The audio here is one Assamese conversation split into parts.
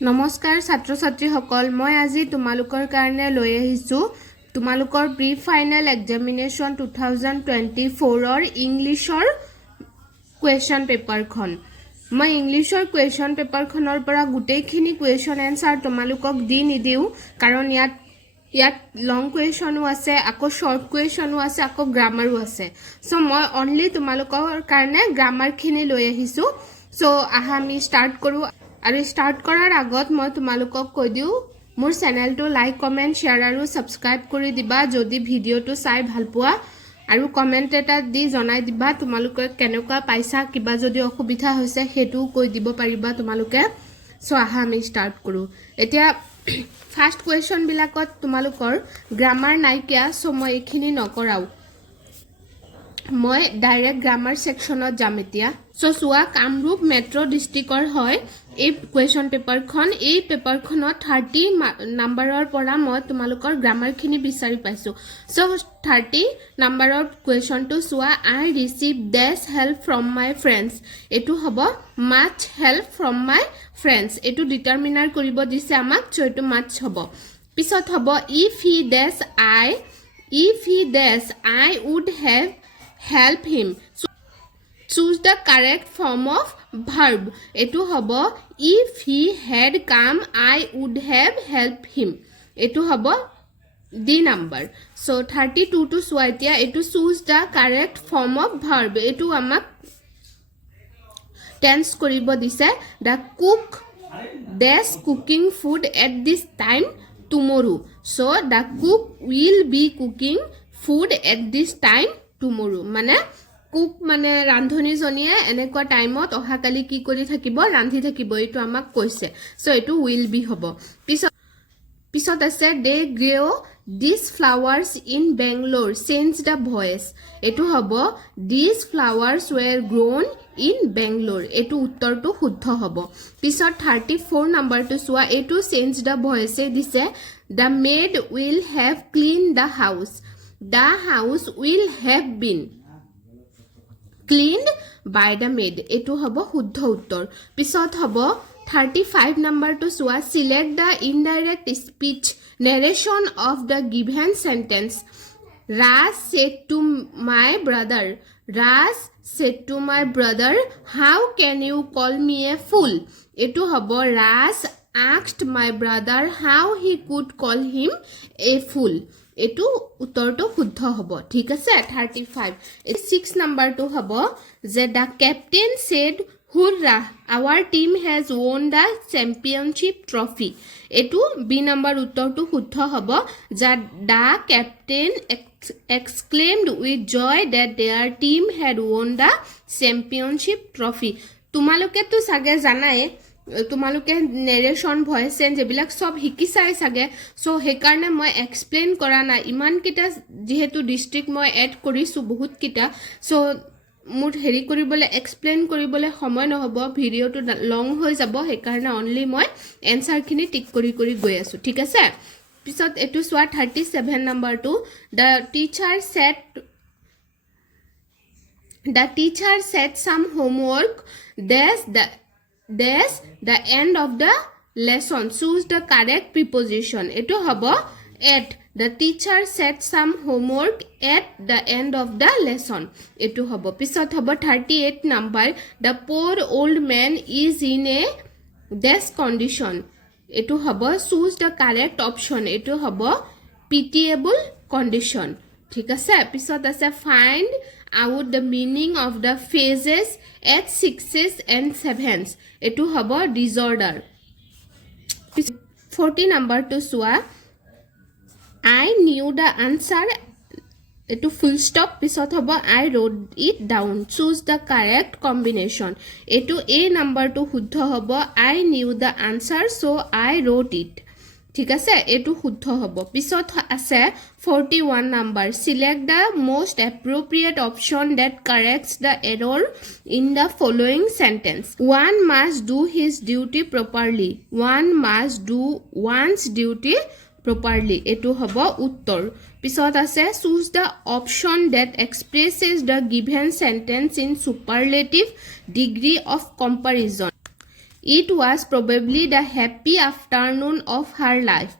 নমস্কাৰ ছাত্ৰ ছাত্ৰীসকল মই আজি তোমালোকৰ কাৰণে লৈ আহিছো তোমালোকৰ প্ৰি ফাইনেল এক্সামিনেশ্যন 2024 ৰ ইংলিছৰ কুৱেশ্যন পেপাৰখন মই ইংলিছৰ কুৱেশ্যন পেপাৰখনৰ পৰা গুটেইখিনি কুৱেশ্যন এনসাৰ তোমালোকক দি নিদিও কাৰণ ইয়াত লং কুৱেশ্যনো আছে আকৌ শৰ্ট কুৱেশ্যনো আছে আকৌ গ্ৰামাৰো আছে সো মই অনলি তোমালোকৰ কাৰণে গ্ৰামাৰখিনি লৈ আহিছো সো আহা আমি স্টাৰ্ট কৰো আৰু স্টাৰ্ট কৰাৰ আগত মই তোমালোকক কৈ দিও মোৰ চেনেলটো লাইক কমেন্ট শেয়াৰ আৰু সাবস্ক্ৰাইব কৰি দিবা যদি ভিডিওটো চাই ভাল পোৱা আৰু কমেন্ট এটা দি জনাই দিবা তোমালোকে কেনেকুৱা পাইছা কিবা যদি অসুবিধা হৈছে হেতু কৈ দিব পাৰিবা তোমালোকে সো আহা আমি স্টাৰ্ট কৰো এতিয়া ফাৰ্স্ট কুৱেশ্যন বিলাকত তোমালোকৰ গ্ৰামাৰ নাইকিয়া সো মই এখিনি নকৰাও মই ডাইৰেক্ট গ্ৰামাৰ সেকশনত যাম এতিয়া সো সুৱা কামৰূপ মেট্ৰো ডিস্ট্ৰিক্টৰ হয় এই কুৱেশ্যন পেপাৰখন এই পেপাৰখনত 30 নম্বৰৰ পৰা মই তোমালোকৰ গ্ৰামাৰখিনি বিচাৰি পাইছো সো 30 নম্বৰৰ কুৱেশ্যনটো সুৱা I receive this help from my friends এটো হ'ব much help from my friends এটো ডিটাৰমিনাৰ কৰিব দিছে আমাক সো এটো মাচ হ'ব পিছত হ'ব if he does I would have help him so choose the correct form of verb etu hobo if he had come I would have helped him etu hobo d number so 32 to swatia etu choose the correct form of verb etu amak tense koribo dise the cook dash cooking food at this time tomorrow so the cook will be cooking food at this time tomorrow মানে কুক মানে ৰান্ধনী জনিয়ে এনেকুৱা টাইমত অহাকালি কি কৰি থাকিব ৰান্ধি থাকিব এটো আমাক কৈছে সো এটো উইল বি হ'ব পিছত আছে they grow this flowers in Bangalore change the voice এটো হ'ব this flowers were grown in Bangalore এটো উত্তৰটো শুদ্ধ হ'ব পিছত 34 নম্বৰটো চোৱা এটো চেঞ্জ দা ভয়েসে দিছে the maid will have clean the house The house will have been cleaned by the maid. এটো হ'ব শুদ্ধ উত্তৰ পিছত হ'ব 35 number to soa select the indirect speech narration of the given sentence. Raj said to my brother, how can you call me a fool? এটো হ'ব Raj asked my brother how he could call him a fool. এটো উত্তৰটো শুদ্ধ হ'ব ঠিক আছে 35 6 নম্বৰটো হ'ব যে the captain said hurrah our team has won the championship trophy এটো বি নম্বৰ উত্তৰটো শুদ্ধ হ'ব যে the captain exclaimed with joy that their team had won the championship trophy তোমালোকে তো সাগে জানাই তোমালোকে নেৰেশন ভয়েস চেঞ্জ এবিলাক সব হিকিছাই সাগে সো হে কাৰণে মই এক্সপ্লেইন কৰা না ইমান কিটা যেহেতু ডিস্ট্ৰিক্ট মই এড কৰিছো বহুত কিটা সো মুৰ হেৰি কৰিবলে এক্সপ্লেইন কৰিবলে সময় নহব ভিডিওটো লং হৈ যাব হে কাৰণে অনলি মই এনসাৰ খিনি টিক কৰি গৈ আছো ঠিক আছে পিছত এটো সোৱা 37 নম্বৰটো the teacher said some homework Dash the end of the lesson choose the correct preposition eto hobo at the teacher said some homework at the end of the lesson eto hobo pisot hobo 38 number the poor old man is in a dash condition eto hobo choose the correct option eto hobo pitiable condition ঠিক আছে পিছত আছে find out the meaning of the phases at 6s and 7s etu hobo disorder 40 number to soa I knew the answer etu full stop pisot hobo I wrote it down choose the correct combination etu a number to শুদ্ধ hobo I knew the answer so I wrote it ঠিক আছে এটো শুদ্ধ হ'ব পিছত আছে 41 number select the most appropriate option that corrects the error in the following sentence one must do his duty properly one must do one's duty properly এটো হ'ব উত্তৰ পিছত আছে choose the option that expresses the given sentence in superlative degree of comparison It was probably the happy afternoon of her life.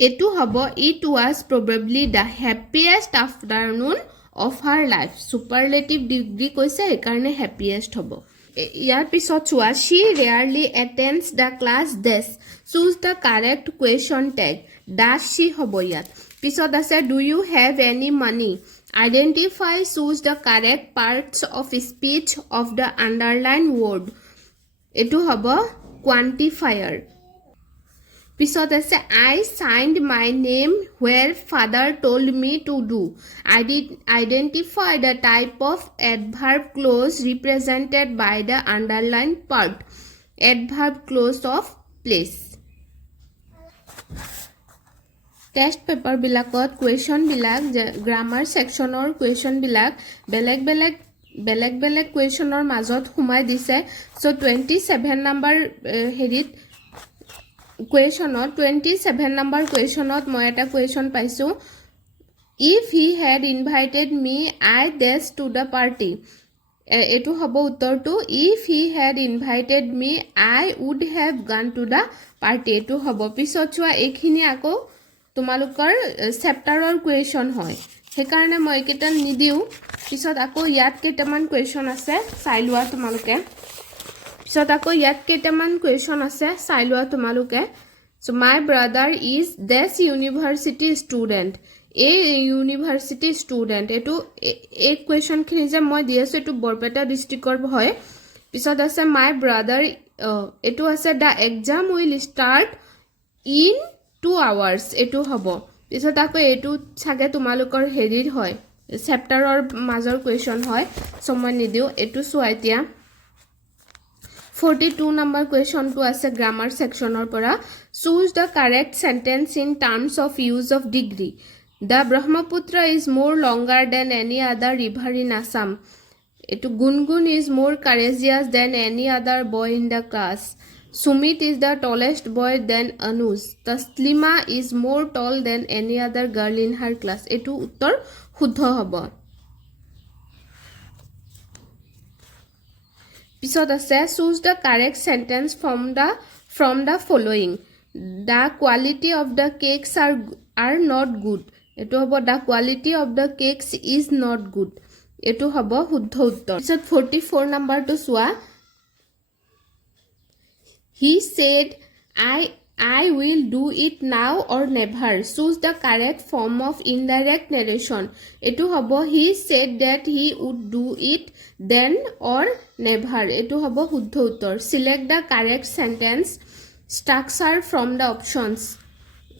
Etu hobo, it was probably the happiest afternoon of her life. Superlative degree koise ekarne happiest hobo. Yar pisot chua, she rarely attends the class this. Choose the correct question tag. Does she hobo yat. Pisot ase, do you have any money? Identify, choose the correct parts of speech of the underlined word. Etu hobo quantifier. Pisot ase, I signed my name where father told me to do. I did identify the type of adverb clause represented by the underlined part. Adverb clause of place. Test paper bilakot question bilak grammar section or question bilak beleg question or mazot humai dise. So 27 number herit question 27 number question moi eta question paisu. If he had invited me, I dash to the party. Etu hobo uttor to, if he had invited me, I would have gone to the party. Etu hobo pisot chua ekhini ako tumalukor chapter or question hoy. Hekarne moi ketan nidiu. Pisot ako yat ketaman question ase sai lua tumaluke. Pisot ako yat ketaman question ase sai lua tumaluke. So my brother is this university student. A university student. Etu a question khini je moi diasu etu Barpeta district or hoy. Pisot ase my brother etu ase the exam will start in 2 hours. Etu hobo. Pisot ako etu sage tumalukor herir hoy. Chapter or major question hoy. So moi nidiu etu suaitia. 42 number question to ase grammar section or pora. Choose the correct sentence in terms of use of degree. The Brahmaputra is more longer than any other river in Assam. Etu Gungun is more courageous than any other boy in the class. Sumit is the tallest boy than Anuj. Taslima is more tall than any other girl in her class. Etu uttor shuddho hobo. Pisot ase, choose the correct sentence from the following. The quality of the cakes are not good. Etu hobo the quality of the cakes is not good. Etu hobo shuddho uttor. Pisot 44 number to sua. He said, I will do it now or never. Choose the correct form of indirect narration. Etu hobo he said that he would do it then or never. Etu hobo shuddho uttor. Select the correct sentence structure from the options.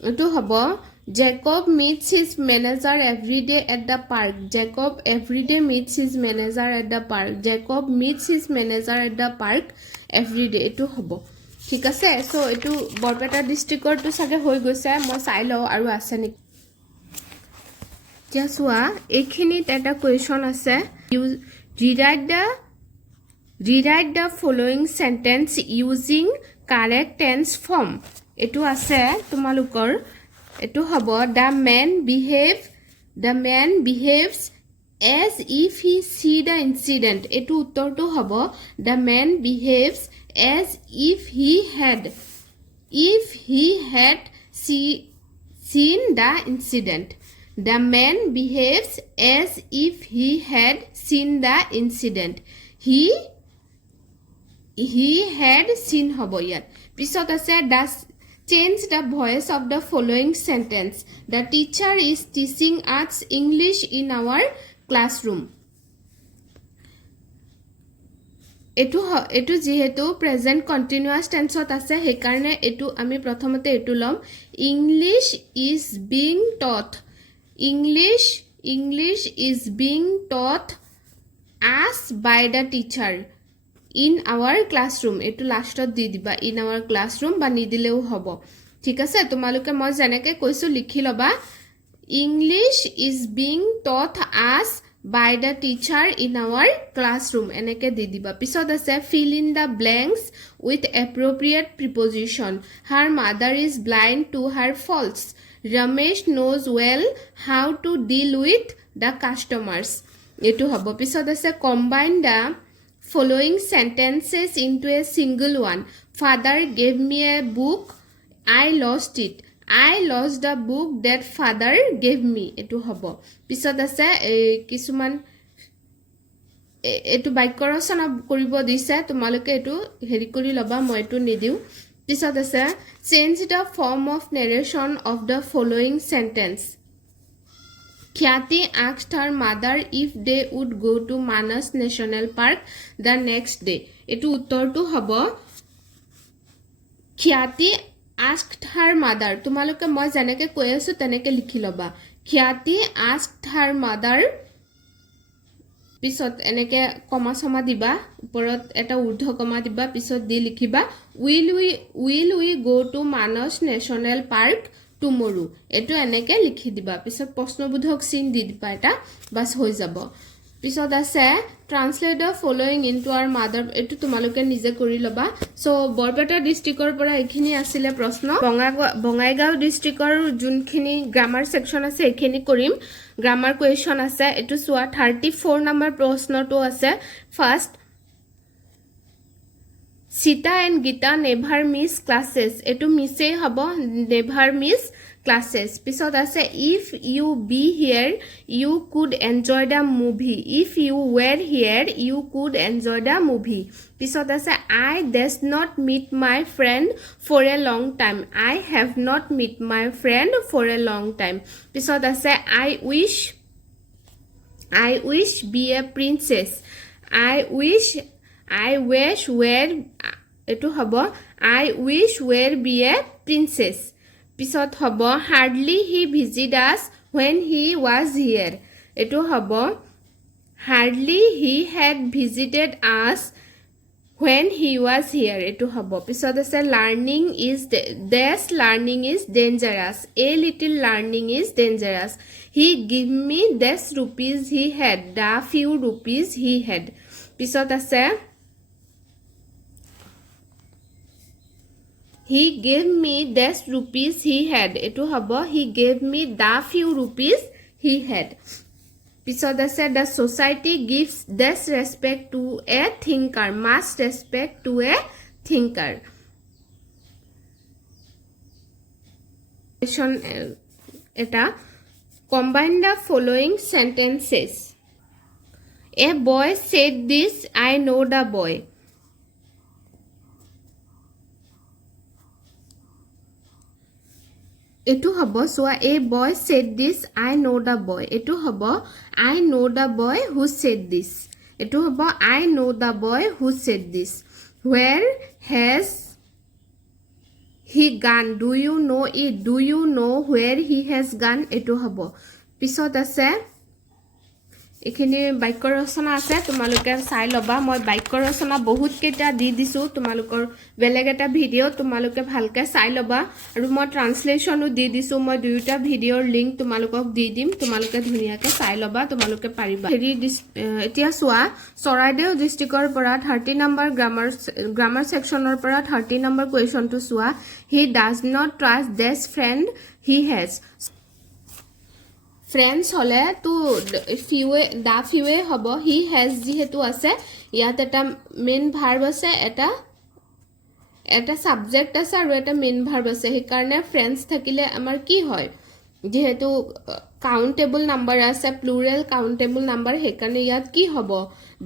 Etu hobo Jacob meets his manager every day at the park. Jacob every day meets his manager at the park. Jacob meets his manager at the park every day. Etu hobo. ঠিক আছে সো এটু বৰপেটা ডিস্ট্ৰিক্টৰ টু সাগে হৈ গৈছে মই চাই লও আৰু আছে নি যেসুয়া এখিনি এটা কোৱেশ্চন আছে rewrite the following sentence using correct tense form এটু আছে তোমালোকৰ এটু হ'ব the man behaves as if he see the incident এটু উত্তৰটো হ'ব the man behaves as if he had seen the incident. The man behaves as if he had seen the incident. He had seen hobo yat. Pisot ase does change the voice of the following sentence. The teacher is teaching us English in our classroom. এটু যেহেতু প্রেজেন্ট কন্টিনিউয়াস টেন্সত আছে সেই কারণে এটু আমি প্রথমতে এটু লম English is being taught English is being taught us by the teacher in our classroom এটু লাস্টত দি দিবা ইন আওয়ার ক্লাসরুম বা নিদিলেও হব ঠিক আছে তোমালোকে মই জেনেকে কৈছো লিখি লবা ইংলিশ ইজ বিং টট আস by the teacher in our classroom eneke di diba pisot ase fill in the blanks with appropriate preposition her mother is blind to her faults Ramesh knows well how to deal with the customers etu hobo pisot ase combine the following sentences into a single one. Father gave me a book. I lost it. I lost the book that father gave me. এটো হ'ব পিছত আছে কিছুমান এটো বাক্য ৰচনা কৰিব দিছে তোমালোকে এটো হেৰি কৰি লবা মই এটো নিদিও পিছত আছে change the form of narration of the following sentence. Khyati asked her mother if they would go to Manas National Park the next day. এটো উত্তৰটো হ'ব Khyati asked her mother. তোমালোকে মই জানেকে কৈ আছো তেনেকে লিখি লবা. Khyati asked her mother. পিছত এনেকে কমা সমা দিবা উপৰত এটা ঊৰ্ধ্ব কমা দিবা পিছত দি লিখিবা will we go to Manas National Park tomorrow. এটো এনেকে লিখি দিবা পিছত প্ৰশ্নবোধক চিন দি দিবা এটা বাস হৈ যাব পিছত আছে translate the following into our mother. এটো তোমালোকে নিজে কৰি লবা সো বৰপেটা ডিস্ট্ৰিক্টৰ পৰা এখিনি আছিল প্ৰশ্ন বঙাইগাঁও ডিস্ট্ৰিক্টৰ যোনখিনি গ্ৰামাৰ সেকশন আছে এখিনি কৰিম গ্ৰামাৰ কোৱেশ্চন আছে এটো সোৱা 34 নম্বৰ প্ৰশ্নটো আছে first Sita and Gita never miss classes. এটো মিসে হব never miss classes. পিছত আছে if you be here you could enjoy the movie. If you were here you could enjoy the movie. পিছত আছে I does not meet my friend for a long time. I have not meet my friend for a long time. পিছত আছে I wish be a princess. I wish were এটো হব I wish were be a princess. পিছত হব hardly he visit us when he was here. এটো হব hardly he had visited us when he was here. এটো হব পিছত আছে learning is dangerous. A little learning is dangerous. He give me this rupees he had. The few rupees he had. পিছত আছে He gave me this rupees he had. এটো হব he gave me the few rupees he had. পিছত আছে the society gives this respect to a thinker. Must respect to a thinker. এটা combine the following sentences. A boy said this. I know the boy. এটো হব সোয়া a boy said this. I know the boy. এটো হব I know the boy who said this. এটো হব I know the boy who said this. Where has he gone? Do you know it? Do you know where he has gone? এটো হব পিছত আছে এখিনি বাক্য ৰচনা আছে তোমালোকে চাই লবা মই বাক্য ৰচনা বহুত কেটা দি দিছো তোমালোকৰ বেলেগ এটা ভিডিও তোমালোকে ভালকে চাই লবা আৰু মই ট্ৰান্সলেচনও দি দিছো মই দুইটা ভিডিওৰ লিংক তোমালোকক দি দিম তোমালোকে ধুনিয়াকে চাই লবা তোমালোকে পাৰিবা হেৰি এতিয়া সোৱা চৰাইদেউ ডিস্ট্ৰিক্টৰ পৰা 30 নম্বৰ গ্ৰামাৰ সেকশনৰ পৰা 30 number কোৱেশ্চনটো সোৱা he does not trust this friend he has. Friends হলে তো few হব he has যেহেতু আছে ইয়াত এটা মেইন ভার্ব আছে এটা সাবজেক্ট আছে আৰু এটা মেইন ভাৰ্ব আছে সেই কাৰণে friends থাকিলে আমাৰ কি হয় যেহেতু কাউন্টেবল নাম্বাৰ আছে প্লুৰাল কাউন্টেবল নাম্বাৰ সেই কাৰণে ইয়াত কি হব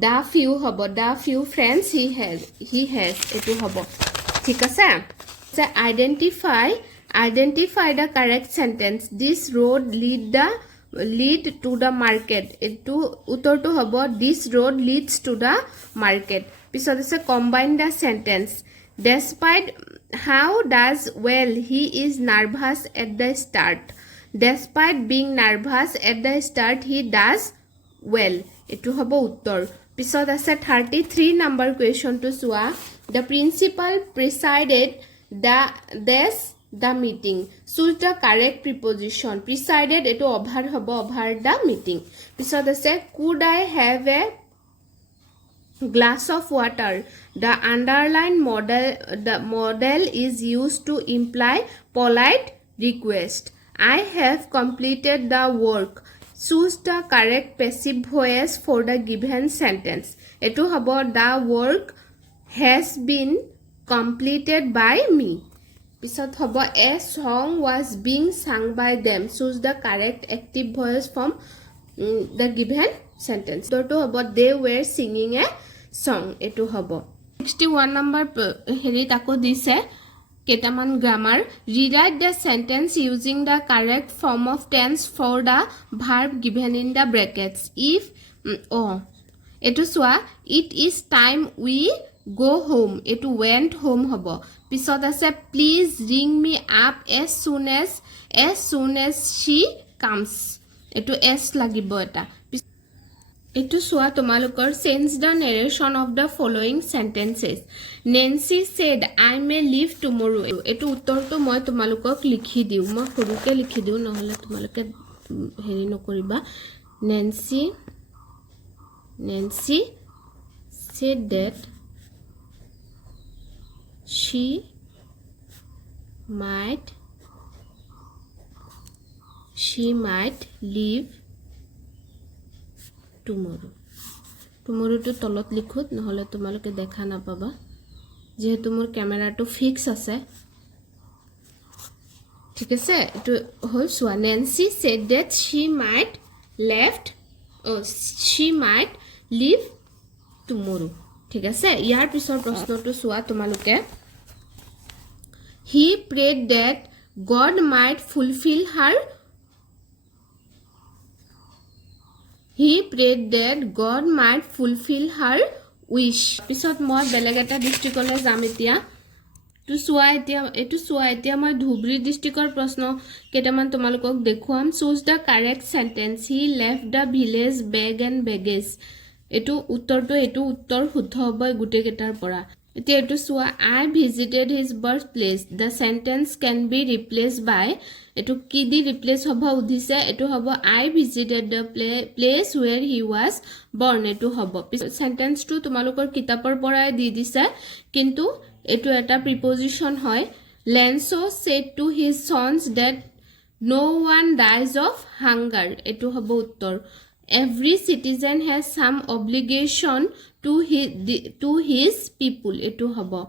the few হব the few friends he has এটো হব ঠিক আছে identify the correct sentence. This road lead to the market. এটো উত্তৰটো হ'ব this road leads to the market. পিছত আছে combine the sentence. Despite how does well he is nervous at the start. Despite being nervous at the start he does well. এটো হ'ব উত্তৰ পিছত আছে 33 নম্বৰ কোৱেশ্চনটো চোৱা the principal presided the meeting. Choose the correct preposition. Presided eto over hobo over the meeting. Pisot ase could I have a glass of water. The underlined model is used to imply polite request. I have completed the work. choose the correct passive voice for the given sentence etu hobo the work has been completed by me pisot hobo a song was being sung by them choose the correct active voice from the given sentence to hobo they were singing a song etu hobo 61 number heri tako dise ketaman grammar rewrite the sentence using the correct form of tense for the verb given in the brackets if etu swa it is time we go home etu went home hobo pisot ase please ring me up as soon as she comes etu s lagibo eta etu swa tomalukor change the narration of the following sentences Nancy said I may leave tomorrow etu uttor to moi tomalukok likhi diu moi horuke likhi diu নহলে tomaluke heri nokoriba Nancy said that she might leave tomorrow to tolot likhut নহলে তোমালোকে দেখা না পাবা যেহেতু মোর ক্যামেরা তো ফিক্স আছে ঠিক আছে এটো হল সোয়া Nancy said that she might leave tomorrow ঠিক আছে ইয়াৰ পিছৰ প্ৰশ্নটো সোৱা তোমালোকে he prayed that God might fulfill her wish pisot moi belegata districtole jam etia tu suwa etia moi Dhubri districtor proshno ketaman tomalukok dekhuam choose the correct sentence he left the village bag and baggage etu uttor shuddho hobo gute ketar pora etia etu suwa I visited his birthplace the sentence can be replaced by etu ki di replace hobo udhise etu hobo I visited the place where he was born etu hobo sentence tu tomalukor kitapor porai di dise kintu etu eta preposition hoy Lenso said to his sons that no one dies of hunger etu hobo uttor every citizen has some obligation to his people etu hobo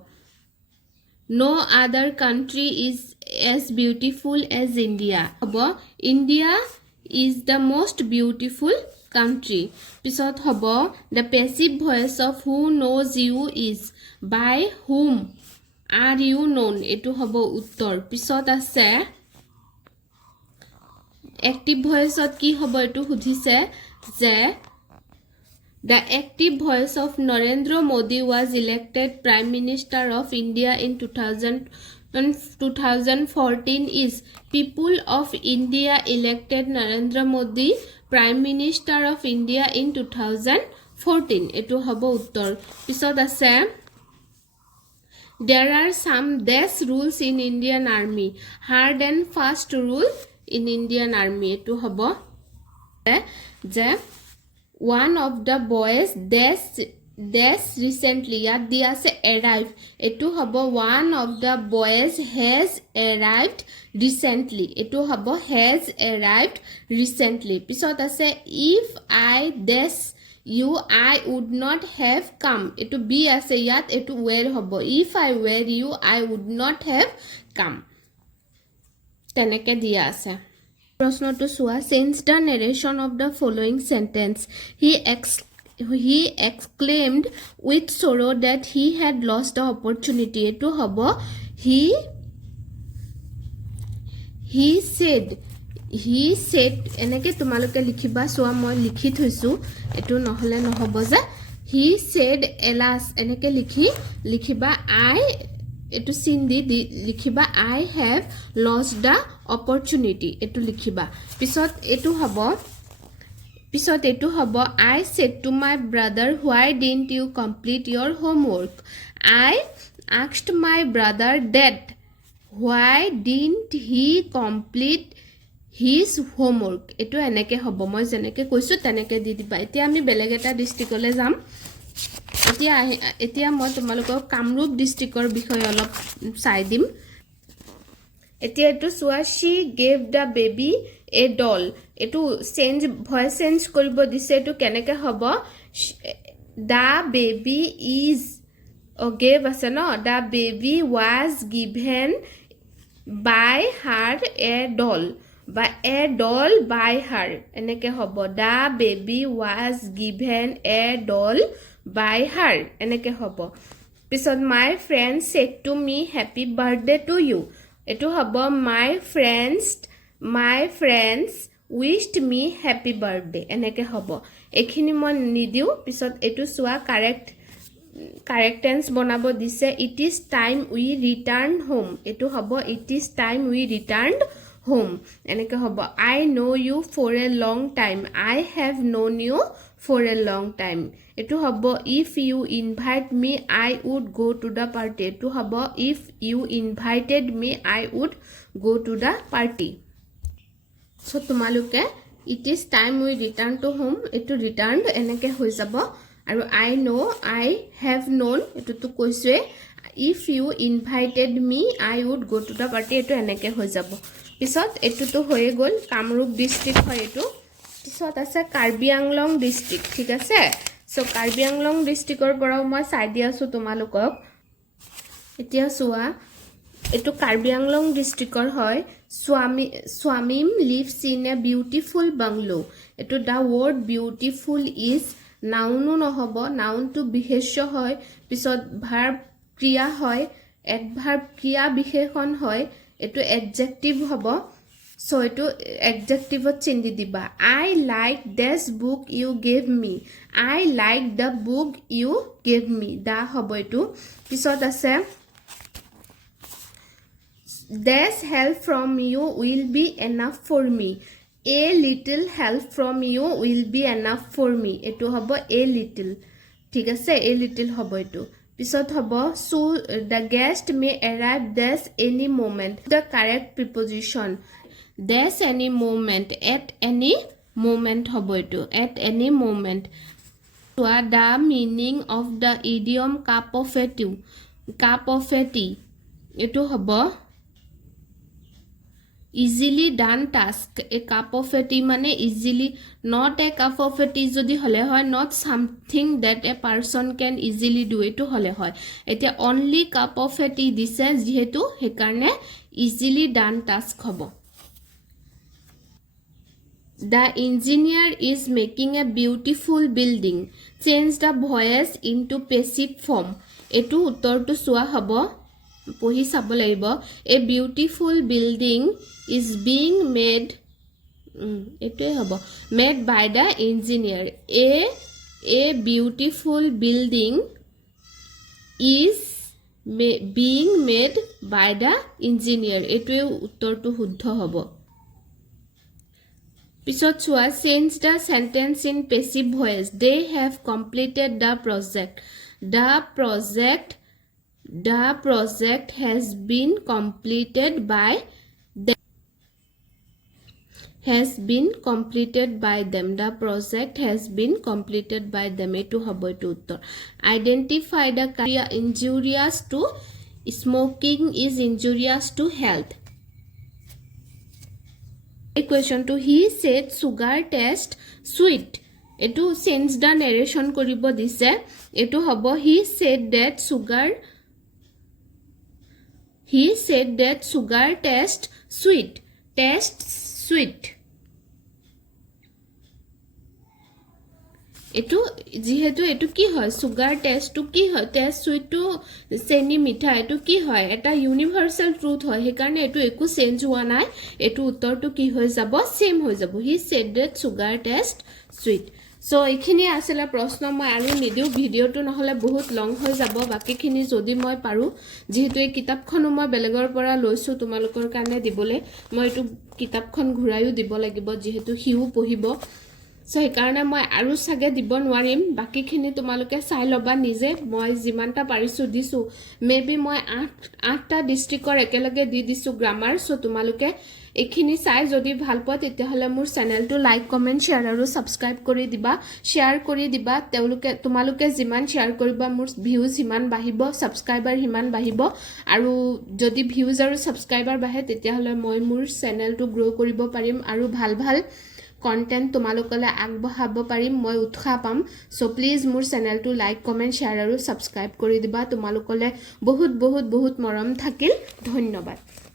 no other country is as beautiful as India hobo India is the most beautiful country pisot hobo the passive voice of who knows you is by whom are you known etu hobo uttor pisot ase active voice ot ki hobo etu hudhise je the active voice of Narendra Modi was elected Prime Minister of India in 2014 is people of India elected Narendra Modi Prime Minister of India in 2014 etu hobo uttor pisot ase there are some death rules in Indian Army hard and fast rule in Indian Army etu hobo je one of the boys death recently yat dia se arrived etu hobo one of the boys has arrived recently etu hobo has arrived recently pisot ase if I death you I would not have come etu be ase yat etu where hobo if I were you I would not have come teneke dia ase प्रश्न to swa change the narration of the following sentence he exclaimed with sorrow that he had lost the opportunity etu hobo he said eneke tomaloke likhiba swa moi likhi thoisu etu নহলে নহব যে he said alas eneke likhiba I etu sindi likhiba I have lost the opportunity etu likhiba pisot etu hobo I said to my brother why didn't you complete your homework I asked my brother that why didn't he complete his homework etu eneke hobo moi jeneke koisu teneke di diba etia ami belegeta districtole jam etia মই তোমালোকক কামৰূপ ডিস্ট্ৰিক্টৰ বিষয়ে অলপ চাই দিম এতিয়াটো সোৱা she gave the baby a doll এটো চেঞ্জ ভয়েস চেঞ্জ কৰিব দিছে এটো কেনেকে হ'ব দা বেবি ইজ gave আছে ন the baby was given by her a doll বা এ ডল বাই হার এনেকে হ'ব the baby was given a doll by her এনেকে হ'ব পিছত my friends said to me happy birthday to you এটো হ'ব my friends wished me happy birthday এনেকে হ'ব এখিনি মই নিদিও পিছত এটো সোয়া correct tense বনাব দিছে it is time we returned home এটো হ'ব it is time we returned home এনেকে হ'ব I know you for a long time I have known you for a long time এটো হ'ব if you invite me I would go to the party এটো হ'ব if you invited me I would go to the party so তোমালোকে it is time we return to home এটো returned এনেকে হৈ যাব আৰু I know I have known এটো তো কৈছে if you invited me I would go to the party এটো এনেকে হৈ যাব পিছত এটো তো হৈ গল কামৰূপ ডিস্ট্ৰিক্ট হয় এটো পিছত আছে কাৰ্বি আংলং ডিস্ট্ৰিক্ট ঠিক আছে সো কাৰ্বি আংলং ডিস্ট্ৰিক্টৰ পৰাও মই চাই দি আছো তোমালোকক এতিয়া সোৱা এটো কাৰ্বি আংলং ডিস্ট্ৰিক্টৰ হয় Swamim lives in a beautiful bungalow এটো the word beautiful is noun নহব noun to বিশেষ্য হয় পিছত verb ক্রিয়া হয় adverb ক্রিয়া বিশেষণ হয় এটো adjective হ'ব so এটো adjective চিন দি দিবা I like this book you gave me I like the book you gave me দা হ'ব এটো পিছত আছে this help from you will be enough for me a little help from you will be enough for me এটো হ'ব a little ঠিক আছে a little হ'ব এটো পিছত হ'ব so the guest may arrive this any moment the correct preposition this any moment at any moment হ'ব এটো at any moment so the meaning of the idiom cup of a tea এটো হ'ব easily done task a cup of a tea মানে easily not a cup of a tea যদি হলে হয় not something that a person can easily do এটো হলে হয় এতিয়া only cup of a tea দিছে যেহেতু হে কারণে easily done task হ'ব the engineer is making a beautiful building change the voice into passive form এটো উত্তৰটো সোৱা হ'ব পঢ়ি চাব লাগিব a beautiful building is being made এটোই হ'ব made by the engineer a beautiful building is being made by the engineer এটোই উত্তৰটো শুদ্ধ হ'ব পিছত চোৱা change the sentence in passive voice they have completed the project the project has been completed by them the project has been completed by them etu hobo etu uttor identify the injurious to smoking is injurious to health equation to he said sugar taste sweet etu sense the narration koribo dise etu hobo he said that sugar tastes sweet এটো যেহেতু এটো কি হয় সুগার টেস্ট টু কি হয় টেস্ট সুইট টু চেনি মিঠা এটো কি হয় এটা ইউনিভার্সাল ট্রুথ হয় হে কারণে এটো একো চেঞ্জ হোৱা নাই এটো উত্তৰটো কি হৈ যাব সেম হৈ যাব he said that sugar taste sweet so এখিনি আসলে প্ৰশ্ন মই আৰু নিদিও ভিডিওটো নহলে বহুত লং হৈ যাব বাকিখিনি যদি মই পাৰো যেহেতু এই কিতাপখন মই বেলেগৰ পৰা লৈছো তোমালোকৰ কাৰণে দিবলে মই এটো কিতাপখন ঘুৰাইও দিব লাগিব যেহেতু হিউ পঢ়িব সো এই কাৰণে মই আৰু সাগে দিব নোৱাৰিম বাকিখিনি তোমালোকে চাই লবা নিজে মই জিমানটা পাৰিছো দিছো মেবি মই 8টা ডিস্ট্ৰিক্টৰ একেলগে দি দিছো গ্ৰামাৰ সো তোমালোকে এখিনি চাই যদি ভাল পোৱা তেতিয়াহলে মোৰ চেনেলটো লাইক কমেন্ট শেয়াৰ আৰু সাবস্ক্ৰাইব কৰি দিবা শেয়াৰ কৰি দিবা তোমালোকে যিমান শেয়াৰ কৰিবা মোৰ ভিউজ হিমান বাঢ়িব সাবস্ক্ৰাইবাৰ হিমান বাঢ়িব আৰু যদি ভিউজ আৰু সাবস্ক্ৰাইবাৰ বাঢ়ে তেতিয়াহলে মই মোৰ চেনেলটো গ্ৰো কৰিব পাৰিম আৰু ভাল কন্টেন্ট তোমালোকলৈ আগবঢ়াব পাৰিম মই উৎসাহ পাম সো প্লিজ মোৰ চেনেলটো লাইক কমেন্ট শেয়াৰ আৰু সাবস্ক্ৰাইব কৰি দিবা তোমালোকলৈ বহুত বহুত বহুত মৰম থাকিল ধন্যবাদ